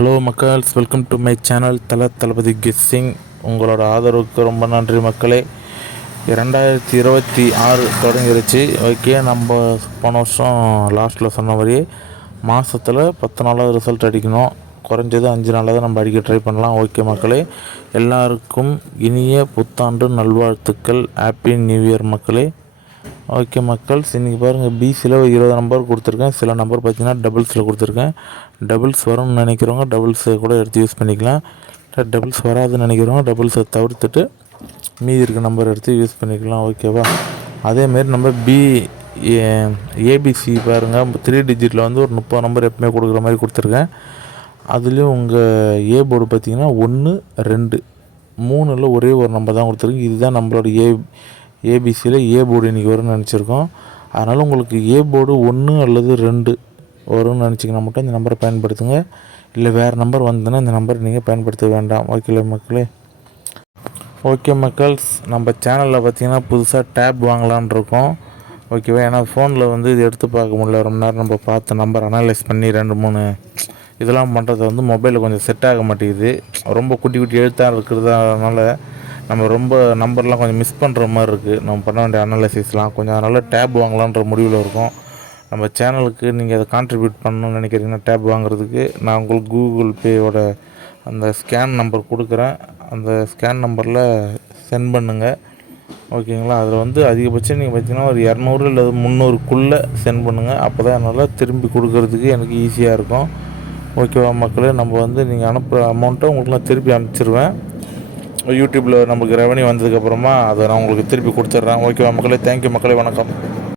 Hello மக்கள்ஸ், welcome to my channel Thalapathy guessing. உங்களோட ஆதரவுக்கு ரொம்ப நன்றி மக்களே. 2026 தொடங்கிருச்சு. ஓகே, நம்ம போன வருஷம் லாஸ்ட்டில் சொன்ன மாதிரியே மாதத்தில் 10 நாளாக ரிசல்ட் அடிக்கணும். குறைஞ்சது 5 நாளாக தான் நம்ம அடிக்க ட்ரை பண்ணலாம். ஓகே மக்களே, எல்லாருக்கும் இனிய புத்தாண்டு நல்வாழ்த்துக்கள். ஹாப்பி நியூ இயர் மக்களே. ஓகே மக்கள்ஸ், இன்றைக்கி பாருங்கள், பிசியில் 20 நம்பர் கொடுத்துருக்கேன். சில நம்பர் பார்த்திங்கன்னா டபுள்ஸில் கொடுத்துருக்கேன். டபுள்ஸ் வரும்னு நினைக்கிறவங்க டபுள்ஸை கூட எடுத்து யூஸ் பண்ணிக்கலாம். டபுள்ஸ் வராதுன்னு நினைக்கிறவங்க டபுள்ஸை தவிர்த்துட்டு மீதி இருக்க நம்பர் எடுத்து யூஸ் பண்ணிக்கலாம். ஓகேவா? அதேமாரி நம்ம ஏபிசி பாருங்கள், 3 டிஜிட்டில் வந்து ஒரு 30 நம்பர் எப்பவுமே கொடுக்குற மாதிரி கொடுத்துருக்கேன். அதுலேயும் உங்கள் ஏ போர்டு பார்த்திங்கன்னா 1, 2, 3ல் ஒரே ஒரு நம்பர் தான் கொடுத்துருக்கு. இதுதான் நம்மளோட ஏபிசியில் ஏ போர்டு இன்றைக்கி வரும்னு நினச்சிருக்கோம். அதனால் உங்களுக்கு ஏ போர்டு 1 அல்லது 2 வரும்னு நினச்சிங்கன்னா மட்டும் இந்த நம்பரை பயன்படுத்துங்க. இல்லை வேறு நம்பர் வந்ததுன்னா இந்த நம்பரை நீங்கள் பயன்படுத்த வேண்டாம். ஓகே மக்களே. ஓகே மக்கள்ஸ், நம்ம சேனலில் பார்த்திங்கன்னா புதுசாக டேப் வாங்கலான் இருக்கோம். ஓகேவா? ஏன்னா ஃபோனில் வந்து இது எடுத்து பார்க்க முடியல. ரொம்ப நேரம் நம்ம பார்த்து நம்பர் அனலைஸ் பண்ணி 2-3 இதெல்லாம் பண்ணுறது வந்து மொபைலில் கொஞ்சம் செட் ஆக மாட்டேங்குது. ரொம்ப குட்டி குட்டி எழுத்தாக இருக்கிறதுனால நம்ம ரொம்ப நம்பர்லாம் கொஞ்சம் மிஸ் பண்ணுற மாதிரி இருக்குது. நம்ம பண்ண வேண்டிய அனாலிசிஸ்லாம் கொஞ்சம், அதனால் டேப் வாங்கலான்ற முடிவில் இருக்கும். நம்ம சேனலுக்கு நீங்கள் அதை கான்ட்ரிபியூட் பண்ணணும்னு நினைக்கிறீங்கன்னா டேப் வாங்குறதுக்கு நான் உங்களுக்கு கூகுள் பேயோட அந்த ஸ்கேன் நம்பர் கொடுக்குறேன். அந்த ஸ்கேன் நம்பரில் சென்ட் பண்ணுங்கள். ஓகேங்களா? அதில் வந்து அதிகபட்சம் நீங்கள் பார்த்திங்கன்னா ஒரு 200 இல்லை 300க்குள்ளே சென்ட் பண்ணுங்கள். அப்போ தான் என்னால் திரும்பி கொடுக்கறதுக்கு எனக்கு ஈஸியாக இருக்கும். ஓகேவா மக்களே? நம்ம வந்து நீங்கள் அனுப்புகிற அமௌண்ட்டை உங்களுக்குலாம் திருப்பி அனுப்பிச்சிருவேன். யூடியூப்பில் நமக்கு ரெவன்யூ வந்ததுக்கப்புறமா அதை நான் உங்களுக்கு திருப்பி கொடுத்துட்றேன். ஓகேவா மக்களே? தேங்க்யூ மக்களே, வணக்கம்.